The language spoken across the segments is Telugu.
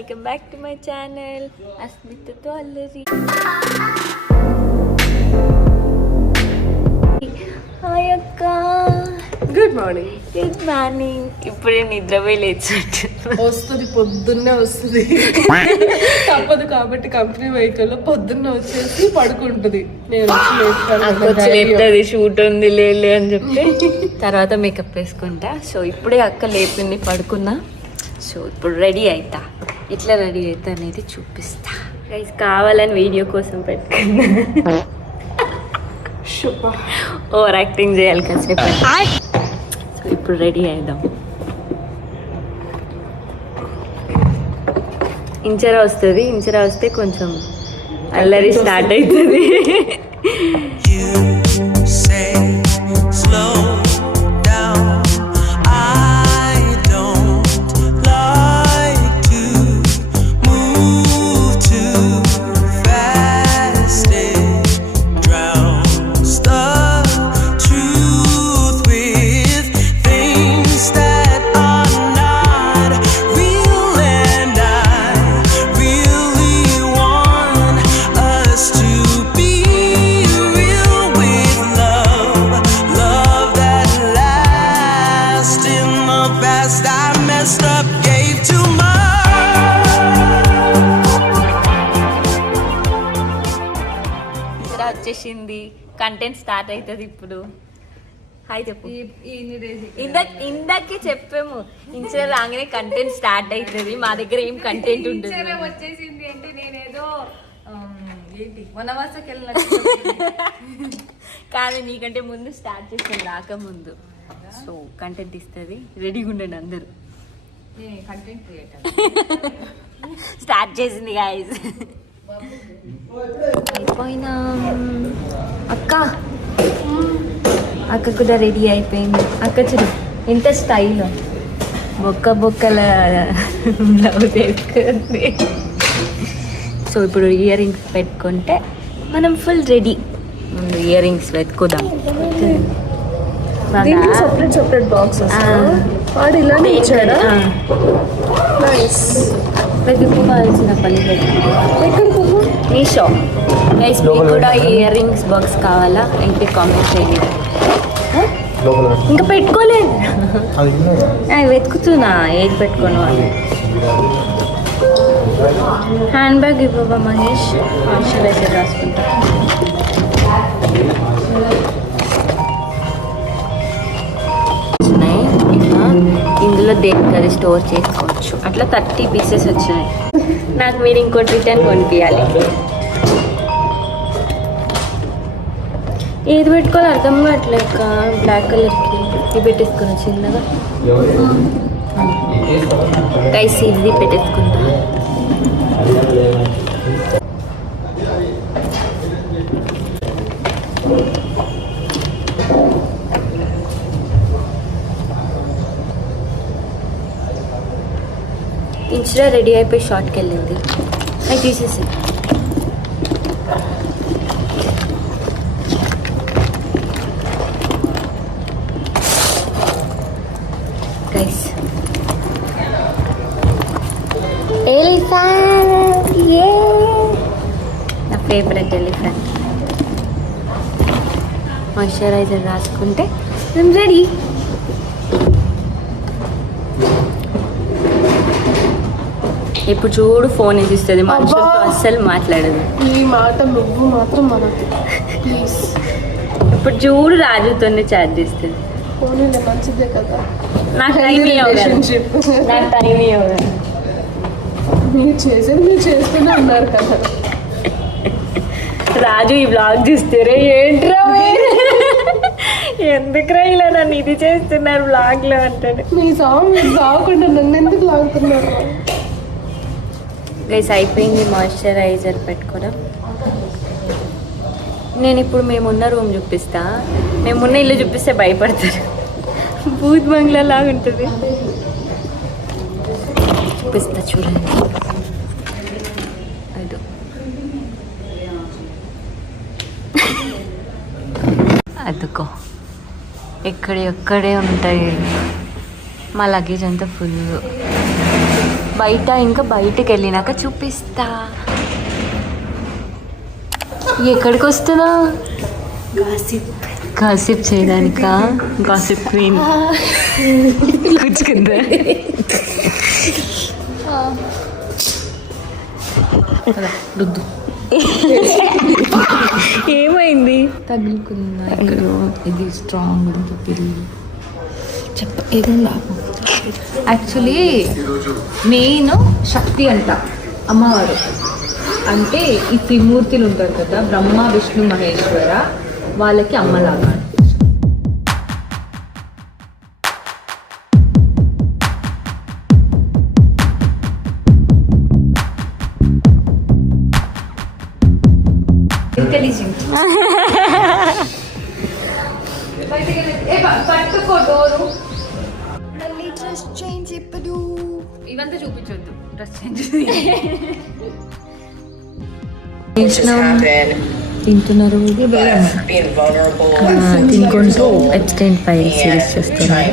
Welcome back to my channel అస్మితతో అల్లరి. హాయ్ అక్క. Good morning. Good morning. ఇప్పుడే నిద్రపోయి లేచినట్టు వస్తుంది, పొద్దున్నే వస్తుంది. తప్పదు కాబట్టి కంపెనీ వెహికల్ లో పొద్దున్నే వచ్చేసి పడుకుంటుంది. నేను లేపుతుంది, షూట్ ఉంది లే అని చెప్పి తర్వాత మేకప్ వేసుకుంటా. సో ఇప్పుడే అక్క లేపింది, పడుకున్నా. సో ఇప్పుడు రెడీ అవుతా. ఇట్లా రెడీ అవుతా అనేది చూపిస్తా. గైస్ కావాలని వీడియో కోసం పెట్టుకున్నా. ఓవర్ యాక్టింగ్ చేయాలి కాసేపు. సో ఇప్పుడు రెడీ అయిద్దాం. ఇంచరా వస్తుంది, ఇంచరా వస్తే కొంచెం అల్లరి స్టార్ట్ అవుతుంది. వచ్చేసింది, కంటెంట్ స్టార్ట్ అవుతుంది ఇప్పుడు. హాయ్ చెప్పు. ఇందాకే చెప్పాము, ఇంచర రాగానే కంటెంట్ స్టార్ట్ అవుతుంది. మా దగ్గర ఏం కంటెంట్ ఉంటుంది. వచ్చేసింది అంటే నేనేదో ఏంటి వనవాసకి వెళ్ళిన కానీ నీకంటే ముందు స్టార్ట్ చేస్తాను, రాకముందు. సో కంటెంట్ ఇస్తుంది, రెడీగా ఉండండి అందరూ. కంటెంట్ క్రియేటర్ స్టార్ట్ చేసింది గాయస్. అయిపోయినా అక్క కూడా రెడీ అయిపోయింది. అక్క చూడు ఎంత స్టైల్, బొక్కల బ్లౌజ్ వేసుకుంది. సో ఇప్పుడు ఇయర్ రింగ్స్ పెట్టుకుంటే మనం ఫుల్ రెడీ. ముందు ఇయర్ రింగ్స్ వెతుకుదాం. సపరేట్ బాక్స్ వాడు ఇలానే ఇచ్చాడా? నైస్. వెతుక్కోవాల్సిన పని మీషో. గైస్ మీకు కూడా ఇయర్ రింగ్స్ బాక్స్ కావాలా? ఇంకే కామెంట్ చేయండి. ఇంకా పెట్టుకోలేదు, వెతుకుతున్నా ఏది పెట్టుకోను అని. హ్యాండ్ బ్యాగ్ ఇవ్వవా మహేష్? మాయిశ్చరైజర్ రాసుకుంటా. ఇందులో దేనికది స్టోర్ చేసుకోవచ్చు. అట్లా 30 పీసెస్ వచ్చినాయి. నాకు మీరు ఇంకోటి రిటర్న్ కొనిపించాలి. ఏది పెట్టుకోవాలి అర్థం కావట్లేక. బ్లాక్ కలర్కి ఇది పెట్టేసుకున్నా చిన్నగా. గైస్ ఇది పెట్టేసుకుంటా. ఇంచురా రెడీ అయిపోయి షార్ట్కి వెళ్ళింది. అవి తీసేసి గైస్. ఎలిఫెంట్, నా ఫేవరెట్ ఎలిఫెంట్. మాయిశ్చరైజర్ రాసుకుంటే మేము రెడీ. ఇప్పుడు చూడు ఫోన్ ఇస్తుంది, మనుషులతో అస్సలు మాట్లాడదు. ఈ మాట నువ్వు మాత్రం మనకు ప్లీజ్. ఇప్పుడు చూడు రాజుతోనే చాట్ చేస్తుంది. ఫోన్ మంచిదే కదా. నాకు టైం నాకు టైం మీరు చేసేది మీరు చేస్తూనే ఉన్నారు కదా. రాజు ఈ బ్లాగ్ చూస్తారే ఏంట్రా ఎందుకురా ఇలా నన్ను ఇది చేస్తున్నారు బ్లాగ్ లో అంటాడు. మీ సాంగ్ మీరు కాకుండా నన్ను ఎందుకు లాగుతున్నారు? గైస్ అయిపోయింది మాయిశ్చరైజర్ పెట్టుకోవడం. నేను ఇప్పుడు మేమున్న రూమ్ చూపిస్తా. మేమున్న ఇల్లు చూపిస్తే భయపడతారు. భూత్ బంగ్లా లాగా ఉంటుంది. చూపిస్తా చూడండి. అదో అదుకో ఎక్కడే ఉంటాయి. మా లగేజ్ అంతా ఫుల్. ఇంకా బయటకు వెళ్ళినాక చూపిస్తా. ఎక్కడికి వస్తుందా? గాసిప్ చేయడానికా? గాసిప్ క్వీన్ కూర్చుకుందా? ఏమైంది? తగులుకున్నా ఇది స్ట్రాంగ్ ఏదైనా యాక్చువల్లీ మెయిన్ శక్తి అంట అమ్మవారు. అంటే ఈ త్రిమూర్తులు ఉంటారు కదా, బ్రహ్మ విష్ణు మహేశ్వర, వాళ్ళకి అమ్మలాగా. ఇంటెలిజెంట్. పట్టుకో డోరు. డ్రెస్ చేంజ్ ఇప్పుడు ఇవంతా చూపించొద్దు. డ్రెస్ చేంజ్ తింటున్నారు. తినుకుంటూ ఎక్స్టెండ్ ఫైల్ సిరీస్ చేస్తున్నారు.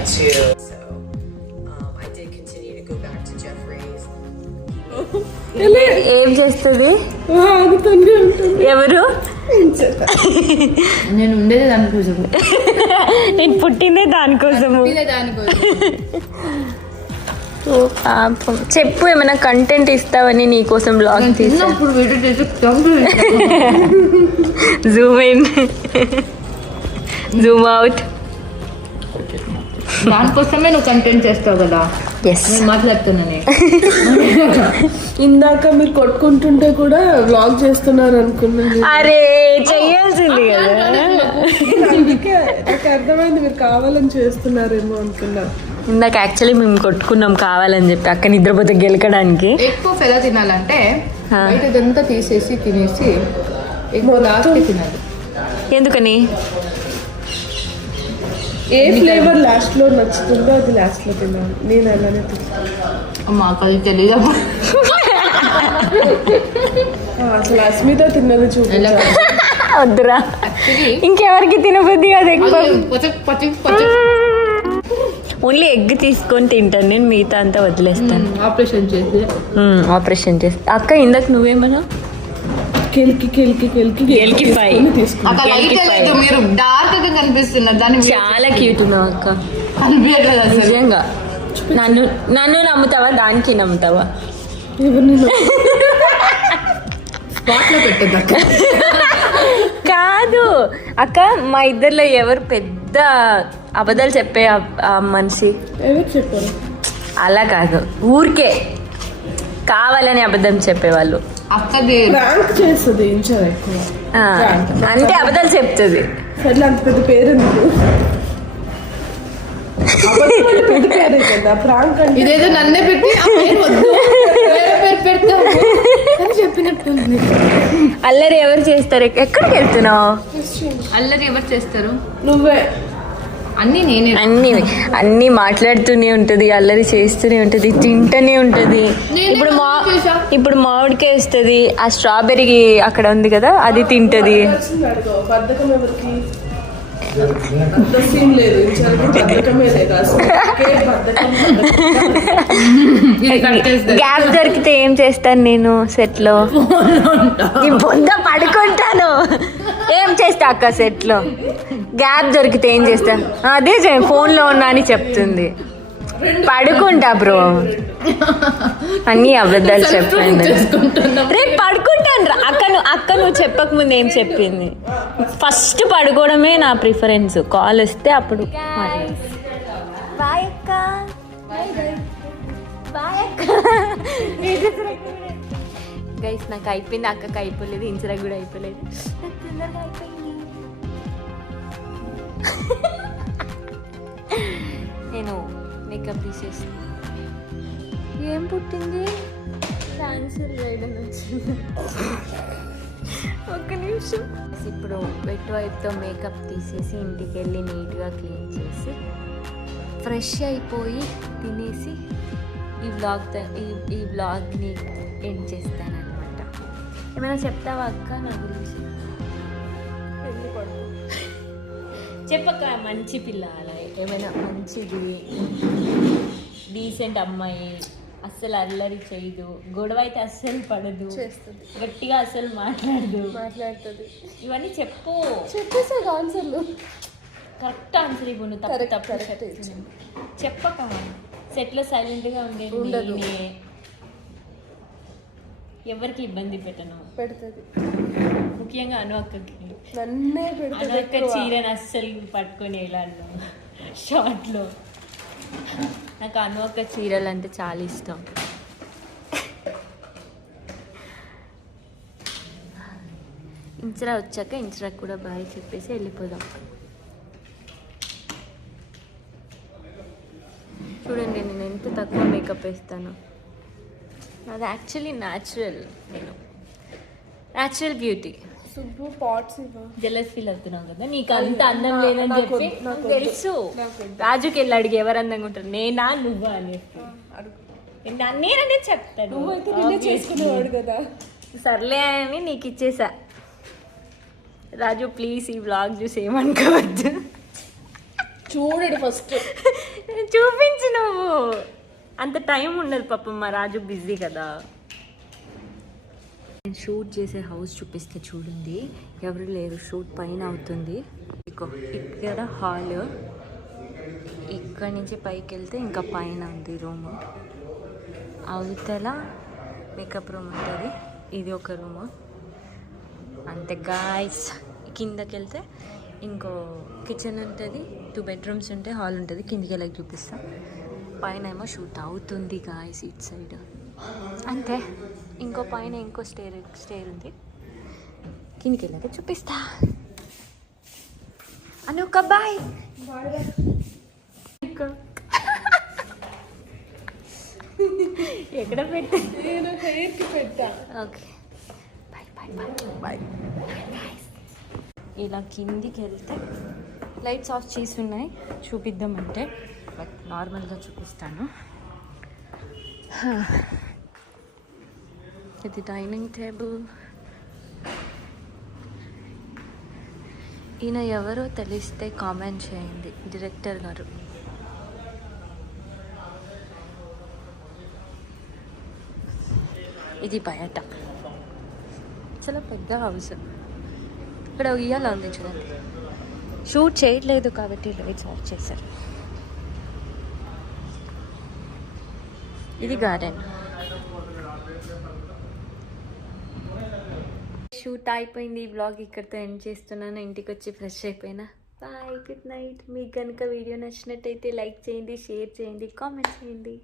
ఏం చేస్తుంది? ఎవరు? నేను ఉండేది దానికోసం. నేను పుట్టిందే దానికోసము. చెప్పు, ఏమైనా కంటెంట్ ఇస్తావని నీకోసం బ్లాగ్ తీసినప్పుడు జూమ్ ఇన్ జూమ్ అవుట్. దానికోసమే నువ్వు కంటెంట్ చేస్తావు కదా. నేను మాట్లాడుతున్నాను. ఇందాక మీరు కొట్టుకుంటుంటే కూడా వ్లాగ్ చేస్తున్నారు అనుకున్నాను. అరే చెయ్యాల్సింది కదా. అందుకే నాకు అర్థమైంది మీరు కావాలని చేస్తున్నారేమో అనుకున్నా. ఇందాక యాక్చువల్లీ మేము కొట్టుకున్నాం కావాలని చెప్పి అక్క నిద్రపోతే గెలకడానికి. ఎక్కువ ఎలా తినాలంటే బయట ఇదంతా తీసేసి తినేసి ఎక్కువ లాస్ట్ తినాలి. ఎందుకని? ఏ ఫ్లేవర్ లాస్ట్ లో నచ్చుతుందో అది లాస్ట్ లో తినాలి. నేను అలానే తింటాను. మాకు అది తెలీదు. అసలు అస్మిత తిన్నది చూపించాలి. వద్దురా, ఇంకెవరికి తినబుద్ది అది ఎక్కువ. ఓన్లీ ఎగ్ తీసుకొని తింటాను నేను, మిగతా అంతా వదిలేస్తాను. ఆపరేషన్ చేసి. అక్క ఇందాక నువ్వేమన్నా మీరు డార్క్ గా కనిపిస్తున్నారు. దాన్ని చాలా క్యూట్ ఉన్నావు అక్క, నిజంగా. నన్ను నమ్ముతావా, దానికి నమ్ముతావా? కాదు అక్క, మా ఇద్దరిలో ఎవరు పెద్ద అబద్ధాలు చెప్పే మనిషి? ఎవరు చెప్పారు? అలా కాదు, ఊరికే కావాలని అబద్ధం చెప్పేవాళ్ళు. ప్రాంక్ చేస్తుంది ఇంచా ఎక్కువ. అంటే అబద్ధాలు చెప్తుంది. సరే, అంత పెద్ద పేరు పెద్ద పేరే కదా ప్రాంక్ అంటే. ఇదేదో నన్నే పెట్టి చెప్పినట్టుంది. అల్లరి ఎవరు చేస్తారు? ఎక్కడికి వెళ్తున్నావు? అల్లరి ఎవరు చేస్తారు? నువ్వే. అన్ని మాట్లాడుతూనే ఉంటది, అల్లరి చేస్తూనే ఉంటది, తింటూనే ఉంటది. ఇప్పుడు మామిడికాయ వస్తుంది, ఆ స్ట్రాబెర్రీ అక్కడ ఉంది కదా, అది తింటది. బద్ధకం ఎవరికి? సీన్ లేదు, బద్ధకమే లేదు అసలు. గ్యాప్ దొరికితే ఏం చేస్తాను నేను సెట్ లో? బొంద పడుకుంటాను. ఏం చేస్తా అక్క సెట్ లో? గ్యాప్ దొరికితే ఏం చేస్తా? అదే ఫోన్ లో ఉన్నా అని చెప్తుంది. పడుకుంటా బ్రో, అన్ని అబద్ధాలు చెప్పండి. రేపు పడుకుంటాను రా అక్క. నువ్వు చెప్పక ముందు ఏం చెప్పింది? ఫస్ట్ పడుకోవడమే నా ప్రిఫరెన్స్. కాల్ వస్తే అప్పుడు. గైస్ నాకు అయిపోయింది, అక్కకి అయిపోలేదు, ఇన్సరా కూడా అయిపోలేదు, నాకు తొందరగా అయిపోయింది. నేను మేకప్ తీసేసి ఏం పుట్టింది? క్యాన్సర్ వేయడం వచ్చింది. ఒక్క నిమిషం. ఇప్పుడు వెట్ వైప్తో మేకప్ తీసేసి ఇంటికి వెళ్ళి నీట్గా క్లీన్ చేసి ఫ్రెష్ అయిపోయి తినేసి ఈ వ్లాగ్ని ఎండ్ చేస్తానన్నమాట. ఏమైనా చెప్తావా అక్క నా గురించి? చెప్పక్క, మంచి పిల్ల, అలా ఏమైనా మంచిది, డీసెంట్ అమ్మాయి, అస్సలు అల్లరి చేయదు, గొడవ అయితే అస్సలు పడదు, చేస్తుంది, గట్టిగా అస్సలు మాట్లాడదు, మాట్లాడుతుంది. ఇవన్నీ చెప్పు. చెప్పేసా ఆన్సర్లు. కరెక్ట్ ఆన్సర్ ఇవ్వు, నువ్వు తప్పు Correct, తప్పు correct చెప్తున్నావు. చెప్పక సెట్లో సైలెంట్గా ఉండేది ఉండదు. నేనే. ఎవరికి ఇబ్బంది పెట్టను, పెడుతుంది, ముఖ్యంగా అను అక్కకి. నన్నే అను పెడుతుంది అక్క చీరని అస్సలు పట్టుకొని వెళ్ళాను షార్ట్లో. నాకు అను అక్క చీరలు అంటే చాలా ఇష్టం. ఇంచరా వచ్చాక ఇంచరా కూడా బాయ్ చెప్పేసి వెళ్ళిపోదాం. చూడండి నేను ఎంత తక్కువ మేకప్ వేస్తాను. అది యాక్చువల్లీ న్యాచురల్, నేను న్యాచురల్ బ్యూటీ. సుబ్బు పాట్స్ ఇవ్వ. జెలస్ ఫీల్ అవుతున్నావు కదా, నీకు అంత అందం లేదని నాకు చెప్పి వద్దు, నాకు తెలుసు. నాకు వద్దు. రాజుకి వెళ్ళి అడిగి ఎవరు అందంగా ఉంటారు, నేనా నువ్వా అనేసి. అడుగు. నేననే చెప్తాను. నువ్వైతే నిన్నే Obviously. చేసుకునేవాడు కదా. సర్లే అని నీకు ఇచ్చేసా. రాజు ప్లీజ్ ఈ వ్లాగ్ చూసి ఏమనుకోవద్దు. చూడడు ఫస్ట్. చూపించు నువ్వు, అంత టైం ఉండదు పాపం, మా రాజు బిజీ కదా. నేను షూట్ చేసే హౌస్ చూపిస్తే చూడండి, ఎవరు లేరు, షూట్ పైన అవుతుంది. ఇక్కడ హాల్, ఇక్కడ నుంచి పైకి వెళ్తే ఇంకా పైన ఉంది రూమ్, అవతల మేకప్ రూమ్ ఉంటుంది, ఇది ఒక రూమ్ అంతే గాయస్. కిందకి వెళ్తే ఇంకో కిచెన్ ఉంటుంది, 2 bedrooms ఉంటాయి, హాల్ ఉంటుంది. కిందికి వెళ్ళకి చూపిస్తాం. పైన ఏమో షూట్ అవుతుంది గాయస్ ఇట్ సైడ్ అంతే. ఇంకో పైన ఇంకో స్టేర్ ఉంది, కిందికి వెళ్ళాక చూపిస్తా. అని ఒక బాయ్. ఎక్కడ పెట్టా? నేను హెయిర్ కి పెట్టా. Okay bye bye bye bye. ఇలా కిందికి వెళ్తే లైట్స్ ఆఫ్ చేసి ఉన్నాయి, చూపిద్దామంటే బట్ నార్మల్గా చూపిస్తాను. ఇది డైనింగ్ టేబుల్. ఈయన ఎవరో తెలిస్తే కామెంట్ చేయండి, డైరెక్టర్ గారు. ఇది బయట చాలా పెద్ద హౌస్. ఇక్కడ ఉయ్యాల ఉంది చూడండి, షూట్ చేయట్లేదు కాబట్టి లైట్స్ ఆఫ్ చేశారు. ఇది గార్డెన్. షూట్ అయిపోయింది, ఈ వ్లాగ్ ఇక్కడితో ఎండ్ చేస్తున్నాను. ఇంటికి వచ్చి ఫ్రెష్ అయిపోయినా. Bye, good night. మీకు కనుక వీడియో నచ్చినట్టయితే లైక్ చేయండి, షేర్ చేయండి, కామెంట్ చేయండి.